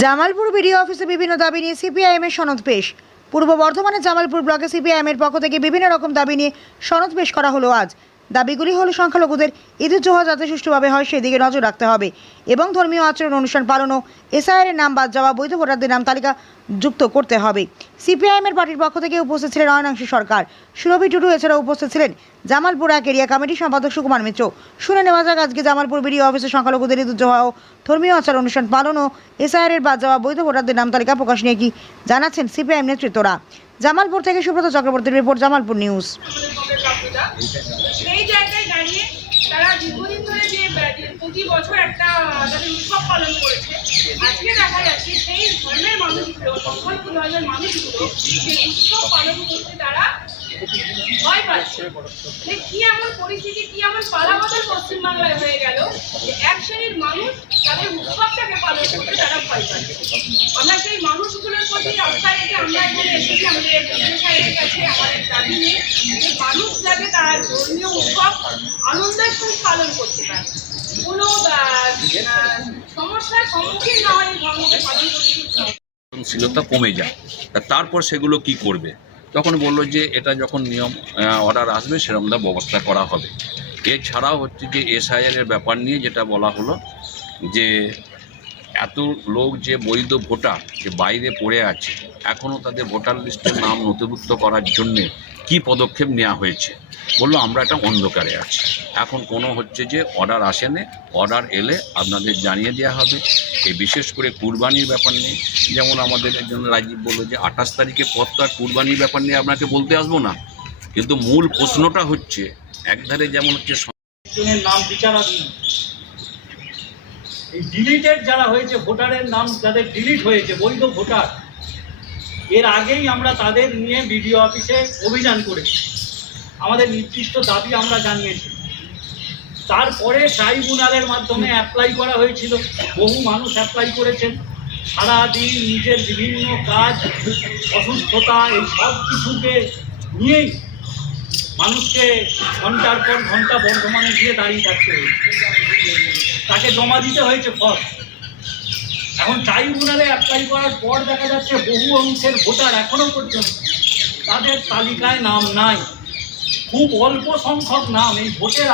Jamalpur BDO অফিসে বিভিন্ন দাবি নিয়ে সিপিআইএম এর সনদ পেশ। পূর্ব বর্ধমানের জামালপুর ব্লকে সিপিআইএম এর পক্ষ থেকে বিভিন্ন রকম দাবি নিয়ে সনদ পেশ করা হলো আজ। দাবিগুলি হলো সংখ্যালঘুদের ঈদুজ্জোহা যাতে সুষ্ঠুভাবে হয় সেদিকে নজর রাখতে হবে এবং ধর্মীয় আচরণ অনুষ্ঠান পালন ও এসআইআর এর নাম বাদ যাওয়া বৈধ ভোটারদের নাম তালিকা যুক্ত করতে হবে। সিপিআইএম এর পার্টির পক্ষ থেকে উপস্থিত ছিলেন অয়নাংশী সরকার, সুরভি টুডু, এছাড়াও উপস্থিত ছিলেন জামালপুর এক এরিয়া কমিটির সম্পাদক সুকুমার মিত্র। শুনে নেওয়া যাক আজকে জামালপুর বিডিও অফিসে সংখ্যালঘুদের ঈদুজ্জোহা ও ধর্মীয় আচার অনুষ্ঠান পালন ও এসআইআর এর বাদ যাওয়া বৈধ ভোটারদের নাম তালিকা প্রকাশ নিয়ে কি জানাচ্ছেন সিপিআইএম নেতৃত্বরা। জামালপুর থেকে সুব্রত চক্রবর্তীর রিপোর্ট, জামালপুর নিউজ। সেই জায়গায় দাঁড়িয়ে তারা দীর্ঘদিন ধরে যে প্রতি বছর একটা তাদের উৎসব পালন করেছে, আজকে দেখা যাচ্ছে সেই ধর্মের মানুষগুলো, সংখ্যালঘু ধর্মের মানুষগুলো সেই উৎসব পালন করতে তারা ভয় পাচ্ছে। কি এমন পরিস্থিতি, কি এমন পালাবদল পশ্চিমবাংলায় হয়ে গেল যে এক শ্রেণীর মানুষ তাদের উৎসবটাকে পালন করতে তারা ভয় পাচ্ছে। আমরা সেই মানুষগুলোর প্রতি রাস্তায় রেখে আমরা এখানে এসেছি আমাদের সাহেবের কাছে আমাদের দাবি নিয়ে যে মানুষ যাতে তার ধর্মীয় উৎসব আনন্দের সঙ্গে পালন করতে পারে, কোনো সমস্যার সম্মুখীন না হয় ধর্মকে পালন করতে। সহনশীলতা কমে যায়, তারপর সেগুলো কি করবে? তখন বললো যে এটা যখন নিয়ম অর্ডার আসবে সেরকম ব্যবস্থা করা হবে। এছাড়াও হচ্ছে যে এসআইআর এর ব্যাপার নিয়ে যেটা বলা হলো যে এত লোক যে বৈধ ভোটার যে বাইরে পড়ে আছে, এখনও তাদের ভোটার লিস্টের নাম নথিভুক্ত করার জন্যে কি পদক্ষেপ নেওয়া হয়েছে? বললো আমরা একটা অন্ধকারে আছি, এখন কোনো হচ্ছে যে অর্ডার আসেনি, অর্ডার এলে আপনাদের জানিয়ে দেওয়া হবে। এই বিশেষ করে কুরবানির ব্যাপার নিয়ে, যেমন আমাদের একজন রাজীব বললো যে 28 তারিখে পর তো আর কুরবানির ব্যাপার নিয়ে আপনাকে বলতে আসবো না, কিন্তু মূল প্রশ্নটা হচ্ছে একধারে যেমন হচ্ছে নাম বিচারাধীন, এই ডিলিটেড যারা হয়েছে ভোটারের নাম যাদের ডিলিট হয়েছে বৈধ ভোটার, এর আগেই আমরা তাদের নিয়ে বিডিও অফিসে অভিযান করেছি, আমাদের নির্দিষ্ট দাবি আমরা জানিয়েছি। তারপরে ট্রাইব্যুনালের মাধ্যমে অ্যাপ্লাই করা হয়েছিল, বহু মানুষ অ্যাপ্লাই করেছেন। সারাদিন নিজের বিভিন্ন কাজ, অসুস্থতা, এই সব কিছুকে নিয়েই মানুষকে ঘন্টার পর ঘন্টা বর্ধমানে গিয়ে দাঁড়িয়ে থাকতে হয়েছে, তাকে জমা দিতে হয়েছে ফর্ম। এখন ট্রাইব্যুনালে অ্যাপ্লাই করার পর দেখা যাচ্ছে বহু অংশের ভোটার এখনো পর্যন্ত তাদের তালিকায় নাম নাই, খুব অল্প সংখ্যক নাম এই ভোটের